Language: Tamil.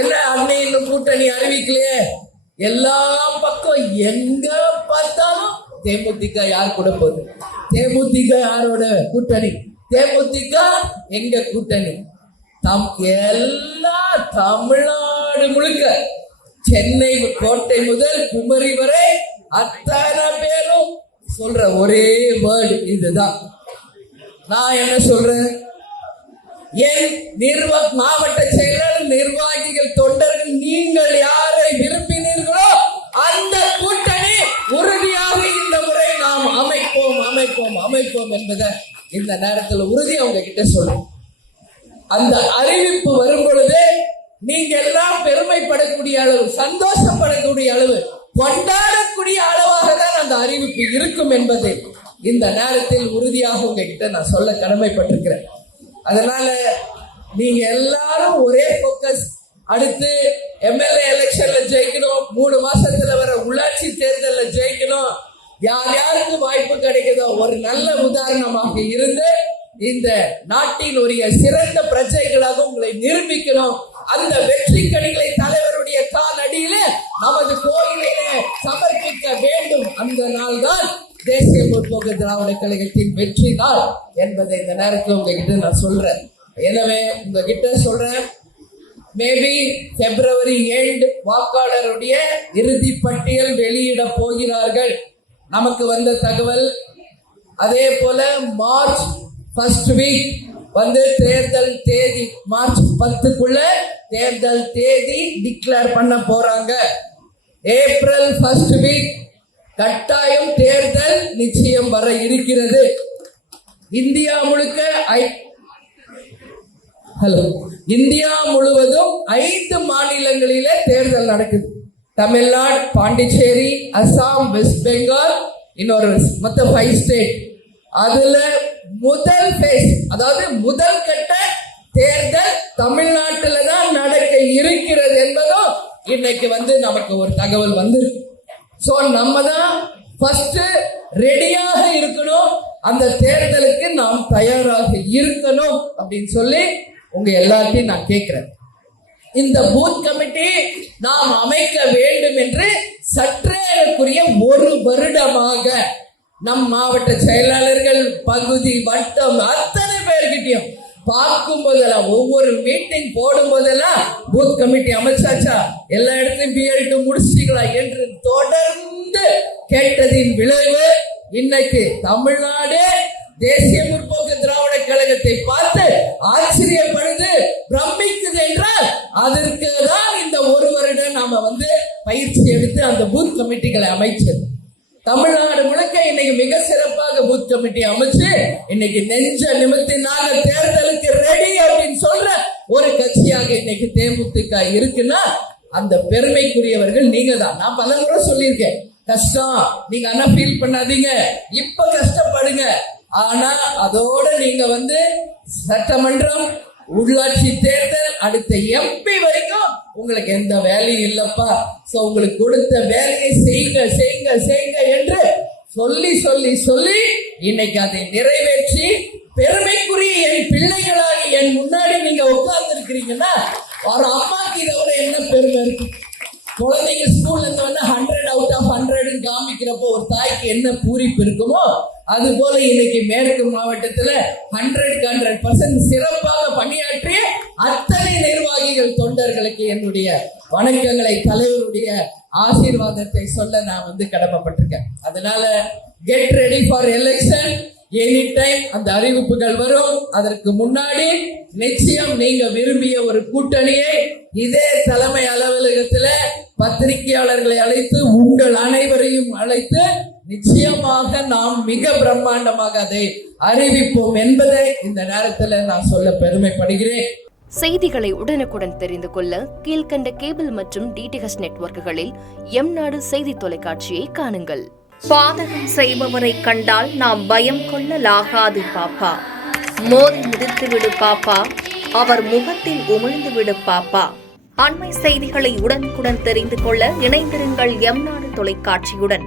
இல்ல அன்னையின் கூட்டணி அறிவிக்கலையே. எல்லா பக்கம் எங்க பார்த்தாலும் தேமுதிக யார் கூட போகுது, தேமுதிக யாரோட கூட்டணி, தேமுதிக எங்க கூட்டணி. எல்லா தமிழ்நாடு முழுக்க சென்னை கோட்டை முதல் குமரி வரை அத்தனை பேரும் சொல்ற ஒரே வேர்டு இதுதான். நான் என்ன சொல்றேன், என் மாவட்ட செயலாளர், நிர்வாகிகள், தொண்டர்கள், நீங்கள் யாரை விரும்பினீர்களோ அந்த கூட்டணி உறுதியாக இந்த முறை நாம் அமைப்போம் அமைப்போம் அமைப்போம் என்பதை இந்த நேரத்தில் உறுதி அவங்க கிட்ட சொல்றோம். அந்த அறிவிப்பு வரும் பொழுது நீங்க எல்லாம் பெருமைப்படக்கூடிய அளவு, சந்தோஷப்படக்கூடிய அளவு, கொண்டாடக்கூடிய அளவாக தான் அந்த அறிவிப்பு இருக்கும் என்பதை இந்த நேரத்தில் உறுதியாக உங்ககிட்ட நான் சொல்ல கடமைப்பட்டிருக்கிறேன். அதனால நீங்க எல்லாரும் ஒரே போக்கஸ், அடுத்து எம்எல்ஏ எலெக்ஷன்ல ஜெயிக்கணும், 3 மாசத்துல வர உள்ளாட்சி தேர்தலில் ஜெயிக்கணும். யார் யாருக்கு வாய்ப்பு கிடைக்குதோ ஒரு நல்ல உதாரணமாக இருந்து இந்த நாட்டின் ஒரு சிறந்த பிரஜைகளாக உங்களை நிரூபிக்கணும். அந்த வெற்றி கணிகளை தலைவருடைய காலடியில நமது கோயிலிலே சமர்ப்பிக்க வேண்டும். அந்த நாள் தான் தேசிய முற்போக்கு திராவிட கழகத்தின் வெற்றி நாள் என்பதை இந்த நேரத்தில் உங்ககிட்ட நான் சொல்றேன். எனவே உங்ககிட்ட சொல்றேன், மேபி பிப்ரவரி 7 வாக்காளருடைய இறுதி பட்டியல் வெளியிட போகிறார்கள். நமக்கு வந்த தகவல். அதே போல மார்ச் 1st வீக் தேர்தல் தேதி, மார்ச் 10க்குள்ள தேர்தல் தேதி டிக்ளேர் பண்ண போறாங்க. ஏப்ரல் 1st வீக் கட்டாயம் தேர்தல் நிச்சயம் வர இருக்கிறது. இந்தியா முழுவதும் 5 மாநிலங்களிலே தேர்தல் நடக்குது. தமிழ்நாடு, பாண்டிச்சேரி, அசாம், வெஸ்ட் பெங்கால், இன்னொரு மொத்தம் 5 ஸ்டேட். அதுல முதல் பேஸ், அதாவது முதல் கட்ட தேர்தல் தமிழ்நாட்டில் தான் நடக்க இருக்கிறது என்பதும் இன்னைக்கு நமக்கு ஒரு தகவல் வந்திருக்கு. சோ நம்ம தான் ஃபர்ஸ்ட் ரெடியாக இருக்கணும், அந்த தேர்தலுக்கு நாம் தயாராக இருக்கணும் அப்படின்னு சொல்லி உங்க எல்லாத்தையும் நான் கேட்கிறேன். இந்த பூத் கமிட்டி நாம் அமைக்க வேண்டும் என்று சற்றேறக்குரிய 1 வருடமாக நம் மாவட்ட செயலாளர்கள், பகுதி, வட்டம் அத்தனை பேர்கிட்டையும் பார்க்கும் போதெல்லாம், ஒவ்வொரு மீட்டிங் போடும் போதெல்லாம் பூத் கமிட்டி அமைச்சாச்சா, எல்லா இடத்துலையும் பிஎல்டி முடிச்சிட்டீங்களா என்று தொடர்ந்து கேட்டதின் விளைவு இன்னைக்கு தமிழ்நாடு தேசிய முற்போக்கு திராவிட கழகத்தை பார்த்து ஆச்சரியப்படுது, பிரமிக்குது என்றால் அதற்கு தான் இந்த 1 வருடம் நாம பயிற்சி எடுத்து அந்த பூத் கமிட்டிகளை அமைச்சது. தமிழ்நாடு முழுக்க இன்னைக்கு மிக சிறப்பாக பூத் கமிட்டி அமைச்சு இன்னைக்கு நெஞ்ச நிமித்தினால தேர்தலுக்கு ரெடி அப்படின்னு சொல்ற ஒரு கட்சியாக இன்னைக்கு தேமுதிக இருக்குன்னா அந்த பெருமைக்குரியவர்கள் நீங்க தான். நான் பல முறை சொல்லியிருக்கேன், கஷ்டம் நீங்க ஆனா ஃபீல் பண்ணாதீங்க, இப்ப கஷ்டப்படுங்க. ஆனா அதோட நீங்க சட்டமன்றம், உள்ளாட்சி தேர்தல், அடுத்த எம்பி வரைக்கும் உங்களுக்கு எந்த வேலையும் இல்லப்பா. சோ உங்களுக்கு கொடுத்த வேலையை செய்யுங்க செய்யுங்க செய்யுங்க என்று சொல்லி சொல்லி சொல்லி இன்னைக்கு அதை நிறைவேற்றி பெருமைக்குரிய என் பிள்ளைகளாக என் முன்னாடி நீங்க உட்கார்ந்து இருக்கிறீங்கன்னா ஒரு அம்மாக்கு இதோட என்ன பெருமை இருக்கு? குழந்தைங்க ஸ்கூல்ல இருந்து 100 out of 100 காமிக்கிறப்போ ஒரு தாய்க்கு என்ன பூரிப்பு இருக்குமோ அது போல இன்னைக்கு மேற்கு மாவட்டத்துல 100% சிறப்பாக பணியாற்றிய அத்தனை நிர்வாகிகள், தொண்டர்களுக்கு என்னுடைய வணக்கங்களை, தலைவருடைய ஆசீர்வாதத்தை சொல்ல நான் கடமைப்பட்டிருக்கேன். அதனால get ready for election. Any time அந்த அறிவிப்புகள் வரும். அதற்கு முன்னாடி நிச்சயம் நீங்க விரும்பிய ஒரு கூட்டணியை இதே தலைமை அலுவலகத்துல பத்திரிகையாளர்களை அழைத்து, உங்கள் அனைவரையும் அழைத்து நிச்சயமாக நாம் மிக பிரம்மாண்டமாக அதை அறிவிப்போம் என்பதை இந்த நேரத்தில் நான் சொல்ல பெருமைப்படுகிறேன். செய்திகளை உடனுக்குடன் தெரிந்து கொள்ள கீழ்கண்ட கேபிள் மற்றும் டிடிஎச் நெட்வொர்க்குகளில் எம்நாடு செய்தி தொலைக்காட்சியை காணுங்கள். பாதகம் செய்பவரை கண்டால் நாம் பயம் கொள்ளலாகாது பாப்பா. மோதி மிதித்து விடு பாப்பா, அவர் முகத்தில் உமிழ்ந்து விடு பாப்பா. அண்மை செய்திகளை உடனுக்குடன் தெரிந்து கொள்ள இணைந்திருங்கள் எம்நாடு தொலைக்காட்சியுடன்.